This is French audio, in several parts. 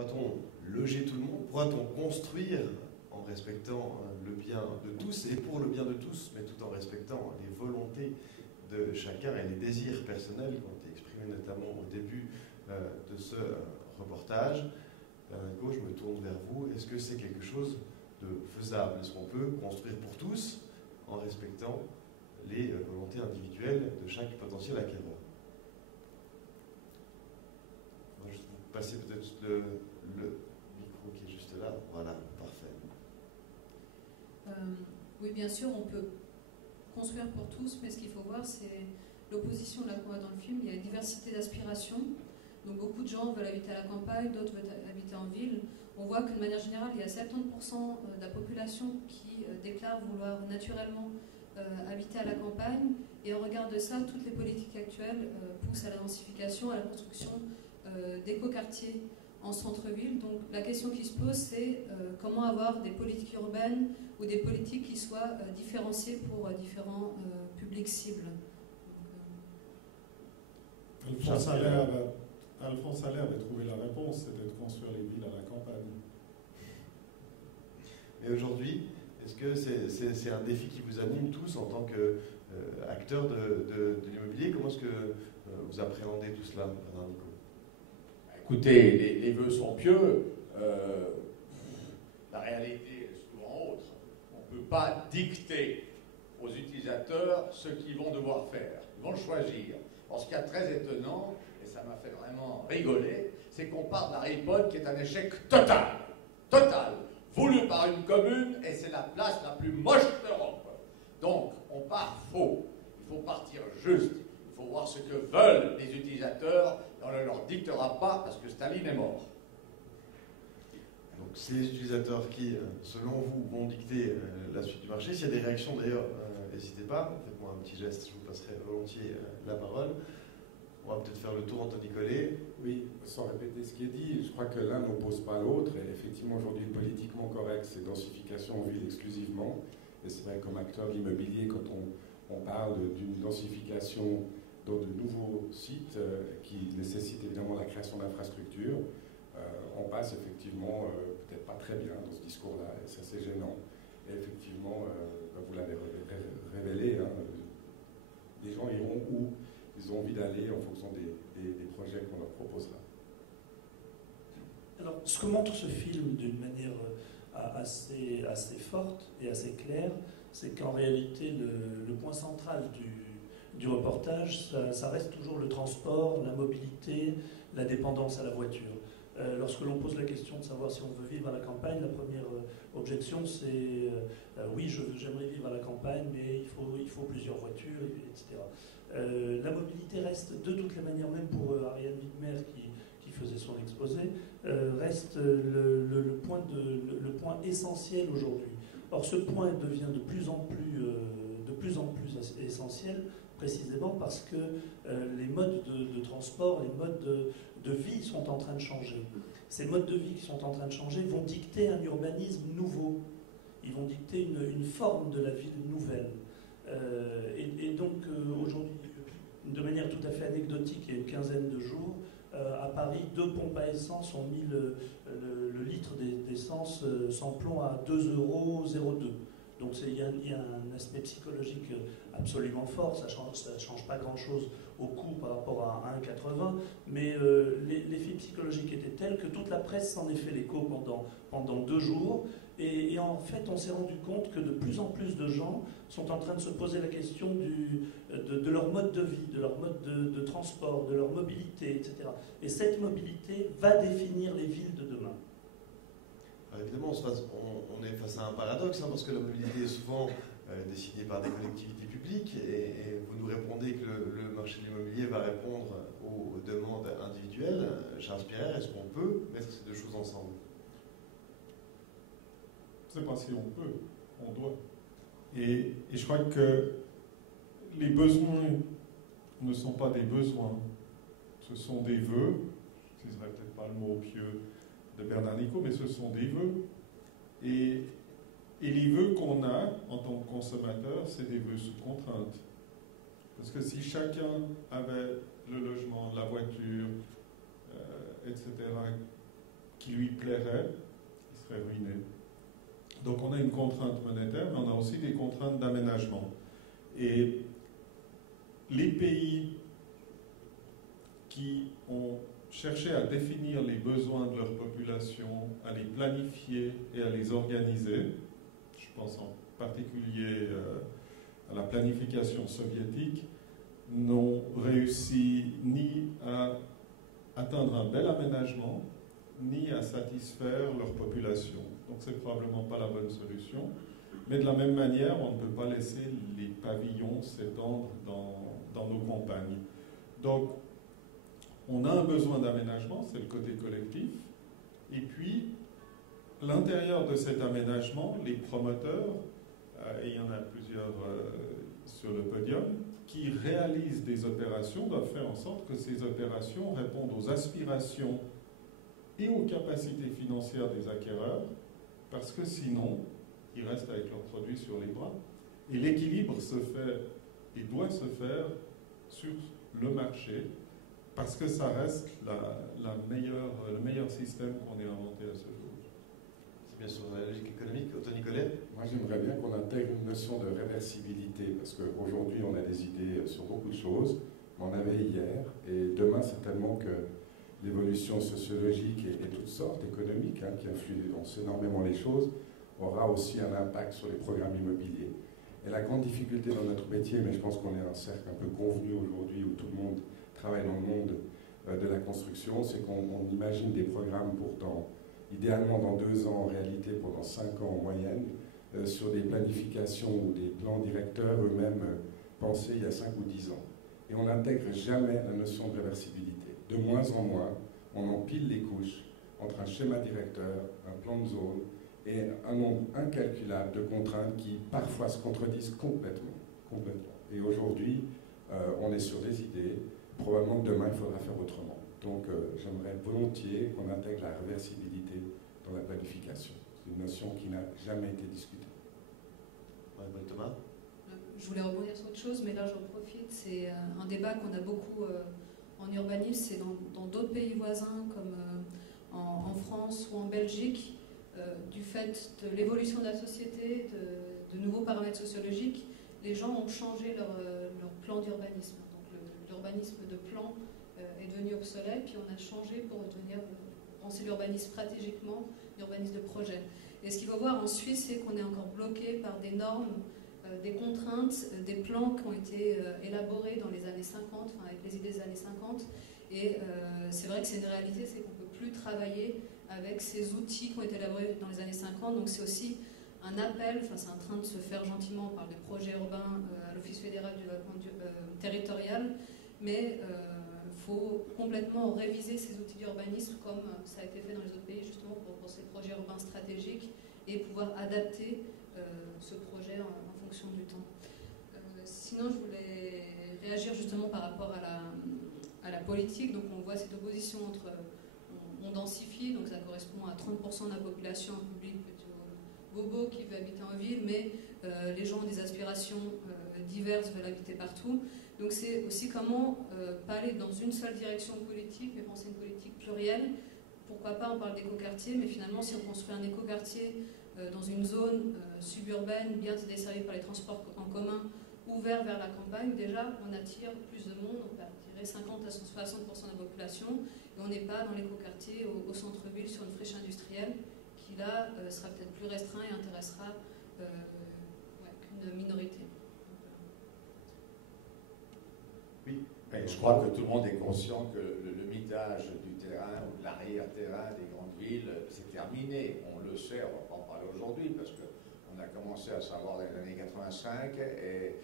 pourra-t-on loger tout le monde? Pourra-t-on construire en respectant le bien de tous et pour le bien de tous, mais tout en respectant les volontés de chacun et les désirs personnels qui ont été exprimés notamment au début de ce reportage? Bernard Nico, je me tourne vers vous. Est-ce que c'est quelque chose de faisable? Est-ce qu'on peut construire pour tous en respectant les volontés individuelles de chaque potentiel acquéreur? Je vais passer peut-être le micro qui est juste là. Voilà, parfait. Oui, bien sûr, on peut construire pour tous, mais ce qu'il faut voir, c'est l'opposition là qu'on voit dans le film. Il y a une diversité d'aspirations. Donc beaucoup de gens veulent habiter à la campagne, d'autres veulent habiter en ville. On voit que de manière générale, il y a 70% de la population qui déclare vouloir naturellement habiter à la campagne. Et au regard de ça, toutes les politiques actuelles poussent à la densification, à la construction d'écoquartiers en centre-ville. Donc la question qui se pose, c'est comment avoir des politiques urbaines ou des politiques qui soient différenciées pour différents publics cibles. Alphonse Allais avait trouvé la réponse, c'était de construire les villes à la campagne. Et aujourd'hui, est-ce que c'est un défi qui vous anime tous en tant qu'acteurs de l'immobilier? Comment est-ce que vous appréhendez tout cela, Bernard Nico? Écoutez, les vœux sont pieux. La réalité est souvent autre. On ne peut pas dicter aux utilisateurs ce qu'ils vont devoir faire. Ils vont le choisir. Alors, ce qui est très étonnant, et ça m'a fait vraiment rigoler, c'est qu'on parle de la RIPOD qui est un échec total. Total. Voulu par une commune, et c'est la place la plus moche d'Europe. Donc, on part faux. Il faut partir juste. Il faut voir ce que veulent les utilisateurs, et on ne leur dictera pas parce que Staline est mort. Donc, c'est les utilisateurs qui, selon vous, vont dicter la suite du marché. S'il y a des réactions, d'ailleurs, n'hésitez pas. Faites-moi un petit geste, je vous passerai volontiers la parole. On va peut-être faire le tour, Anthony Collet. Oui, sans répéter ce qui est dit, je crois que l'un n'oppose pas l'autre. Et effectivement, aujourd'hui, politiquement correct, c'est densification en ville exclusivement. Et c'est vrai, comme acteur de l'immobilier, quand on parle d'une densification dans de nouveaux sites qui nécessitent évidemment la création d'infrastructures, on passe effectivement peut-être pas très bien dans ce discours-là, et c'est assez gênant. Et effectivement, vous l'avez révélé, hein, les gens iront où ils ont envie d'aller en fonction des projets qu'on leur proposera. Alors, ce que montre ce film d'une manière assez forte et assez claire, c'est qu'en réalité, le point central du reportage, ça reste toujours le transport, la mobilité, la dépendance à la voiture. Lorsque l'on pose la question de savoir si on veut vivre à la campagne, la première objection c'est oui, j'aimerais vivre à la campagne, mais il faut plusieurs voitures, etc. La mobilité reste de toutes les manières, même pour Ariane Widmer qui faisait son exposé, reste le point essentiel aujourd'hui. Or ce point devient de plus en plus essentiel, précisément parce que les modes de transport, les modes de vie sont en train de changer. Ces modes de vie qui sont en train de changer vont dicter un urbanisme nouveau. Ils vont dicter une forme de la ville nouvelle. Et donc aujourd'hui, de manière tout à fait anecdotique, il y a une quinzaine de jours, à Paris, 2 pompes à essence ont mis le litre d'essence sans plomb à 2,02 €. Donc il y a un aspect psychologique absolument fort, ça change pas grand-chose au coût par rapport à 1,80, mais l'effet psychologique était tel que toute la presse s'en est fait l'écho pendant 2 jours, et en fait on s'est rendu compte que de plus en plus de gens sont en train de se poser la question de leur mode de vie, de leur mode de transport, de leur mobilité, etc. Et cette mobilité va définir les villes de demain. Alors évidemment, on est face à un paradoxe, hein, parce que la mobilité est souvent décidée par des collectivités publiques, et vous nous répondez que le marché de l'immobilier va répondre aux demandes individuelles. Charles Pierre, est-ce qu'on peut mettre ces deux choses ensemble? Je ne sais pas si on peut, on doit. Et je crois que les besoins ne sont pas des besoins, ce sont des vœux. Ce ne serait peut-être pas le mot pieux de Bernard Nico, mais ce sont des vœux. Et les vœux qu'on a en tant que consommateur, c'est des vœux sous contrainte. Parce que si chacun avait le logement, la voiture, etc., qui lui plairait, il serait ruiné. Donc on a une contrainte monétaire, mais on a aussi des contraintes d'aménagement. Et les pays qui ont cherché à définir les besoins de leur population, à les planifier et à les organiser, je pense en particulier à la planification soviétique, n'ont réussi ni à atteindre un bel aménagement, ni à satisfaire leur population. Donc c'est probablement pas la bonne solution. Mais de la même manière, on ne peut pas laisser les pavillons s'étendre dans nos campagnes. Donc, on a un besoin d'aménagement, c'est le côté collectif. Et puis, à l'intérieur de cet aménagement, les promoteurs, et il y en a plusieurs sur le podium, qui réalisent des opérations, doivent faire en sorte que ces opérations répondent aux aspirations et aux capacités financières des acquéreurs, parce que sinon, ils restent avec leurs produits sur les bras. Et l'équilibre se fait et doit se faire sur le marché, parce que ça reste le meilleur système qu'on ait inventé à ce jour. C'est bien sûr la logique économique. Otto Nicolet? Moi, j'aimerais bien qu'on intègre une notion de réversibilité, parce qu'aujourd'hui, on a des idées sur beaucoup de choses, mais on avait hier, et demain, certainement que l'évolution sociologique et toutes sortes économiques, qui influencent énormément les choses, aura aussi un impact sur les programmes immobiliers. Et la grande difficulté dans notre métier, mais je pense qu'on est un cercle un peu convenu aujourd'hui où tout le monde travaille dans le monde de la construction, c'est qu'on imagine des programmes pourtant, idéalement dans 2 ans, en réalité pendant 5 ans en moyenne, sur des planifications ou des plans directeurs eux-mêmes pensés il y a 5 ou 10 ans. Et on n'intègre jamais la notion de réversibilité. De moins en moins, on empile les couches entre un schéma directeur, un plan de zone, et un nombre incalculable de contraintes qui parfois se contredisent complètement. Et aujourd'hui, on est sur des idées, probablement que demain il faudra faire autrement. Donc j'aimerais volontiers qu'on intègre la réversibilité dans la planification. C'est une notion qui n'a jamais été discutée. Thomas? Je voulais rebondir sur autre chose, mais là j'en profite. C'est un débat qu'on a beaucoup en urbanisme, c'est dans d'autres pays voisins comme en France ou en Belgique. Du fait de l'évolution de la société, de nouveaux paramètres sociologiques, les gens ont changé leur plan d'urbanisme. Donc l'urbanisme de plan est devenu obsolète, puis on a changé pour penser l'urbanisme stratégiquement, l'urbanisme de projet. Et ce qu'il faut voir en Suisse, c'est qu'on est encore bloqué par des normes, des contraintes, des plans qui ont été élaborés dans les années 50, avec les idées des années 50. Et c'est vrai que c'est une réalité, c'est qu'on ne peut plus travailler avec ces outils qui ont été élaborés dans les années 50. Donc c'est aussi un appel, c'est en train de se faire gentiment, on parle de projets urbains à l'Office fédéral du développement territorial, mais il faut complètement réviser ces outils d'urbanisme comme ça a été fait dans les autres pays, justement pour ces projets urbains stratégiques et pouvoir adapter ce projet en fonction du temps. Sinon, je voulais réagir justement par rapport à la politique. Donc on voit cette opposition entre on densifie, donc ça correspond à 30% de la population en public, plutôt bobo qui veut habiter en ville, mais les gens ont des aspirations diverses, veulent habiter partout. Donc c'est aussi comment pas aller dans une seule direction politique, mais penser une politique plurielle. Pourquoi pas, on parle d'écoquartier, mais finalement si on construit un écoquartier dans une zone suburbaine, bien desservie par les transports en commun, ouvert vers la campagne, déjà on attire plus de monde, on peut attirer 50 à 60% de la population, et on n'est pas dans l'écoquartier au centre-ville sur une friche industrielle qui là sera peut-être plus restreint et intéressera qu'une minorité. Oui. Mais je crois que tout le monde est conscient que le mitage du terrain ou de l'arrière-terrain des grandes villes, c'est terminé. On le sait, on ne va pas en parler aujourd'hui parce qu'on a commencé à savoir dans les années 85 et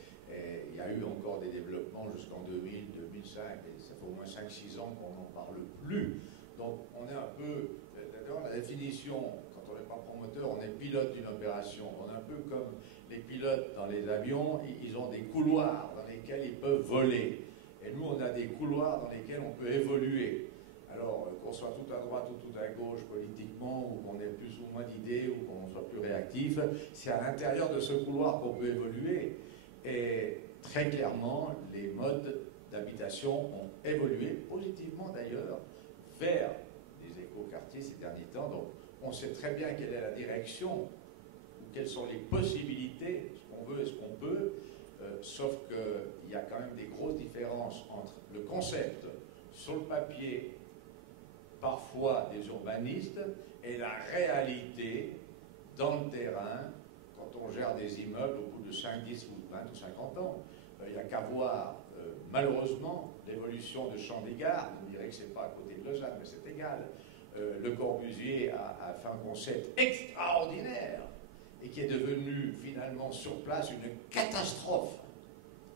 il y a eu encore des développements jusqu'en 2000, 2005 et ça fait au moins 5-6 ans qu'on n'en parle plus. Donc on est un peu, d'ailleurs la définition, quand on n'est pas promoteur, on est pilote d'une opération. On est un peu comme les pilotes dans les avions, ils ont des couloirs dans lesquels ils peuvent voler. Et nous, on a des couloirs dans lesquels on peut évoluer. Alors, qu'on soit tout à droite ou tout à gauche politiquement, ou qu'on ait plus ou moins d'idées, ou qu'on soit plus réactif, c'est à l'intérieur de ce couloir qu'on peut évoluer. Et très clairement, les modes d'habitation ont évolué, positivement d'ailleurs, vers des écoquartiers. chantier ces derniers temps, donc on sait très bien quelle est la direction, ou quelles sont les possibilités, ce qu'on veut et ce qu'on peut, sauf qu'il y a quand même des grosses différences entre le concept sur le papier, parfois des urbanistes, et la réalité dans le terrain, quand on gère des immeubles au bout de 5, 10 ou 20 ou 50 ans. Il n'y a qu'à voir, malheureusement, l'évolution de Champ-des-Gardes. On dirait que ce n'est pas à côté de Lausanne, mais c'est égal. Le Corbusier a fait un concept extraordinaire et qui est devenu finalement sur place une catastrophe.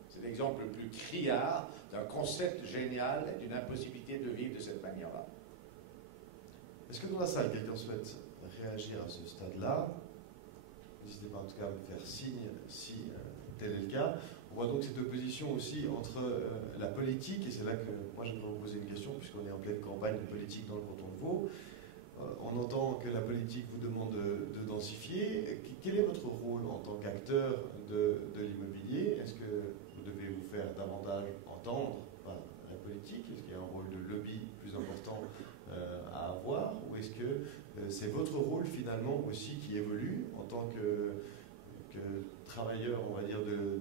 C'est l'exemple le plus criard d'un concept génial et d'une impossibilité de vivre de cette manière-là. Est-ce que dans la salle, quelqu'un souhaite réagir à ce stade-là? N'hésitez pas en tout cas à me faire signe si tel est le cas. On voit donc cette opposition aussi entre la politique, et c'est là que moi j'aimerais vous poser une question, puisqu'on est en pleine campagne politique dans le canton de Vaud. On entend que la politique vous demande de densifier. Quel est votre rôle en tant qu'acteur de l'immobilier? Est-ce que vous devez vous faire davantage entendre par la politique? Est-ce qu'il y a un rôle de lobby plus important à avoir? Ou est-ce que c'est votre rôle finalement aussi qui évolue en tant que travailleur, on va dire, de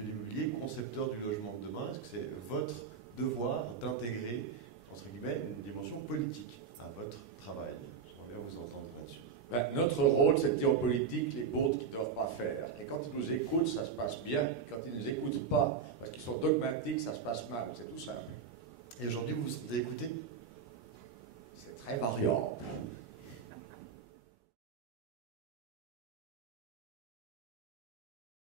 l'immobilier, concepteur du logement de demain? Est-ce que c'est votre devoir d'intégrer, entre guillemets, une dimension politique à votre travail? J'aimerais bien vous entendre là-dessus. Notre rôle, c'est de dire aux politiques les bourdes qu'ils ne doivent pas faire. Et quand ils nous écoutent, ça se passe bien. Quand ils ne nous écoutent pas, parce qu'ils sont dogmatiques, ça se passe mal. C'est tout simple. Et aujourd'hui, vous vous sentez écouté? C'est très variant.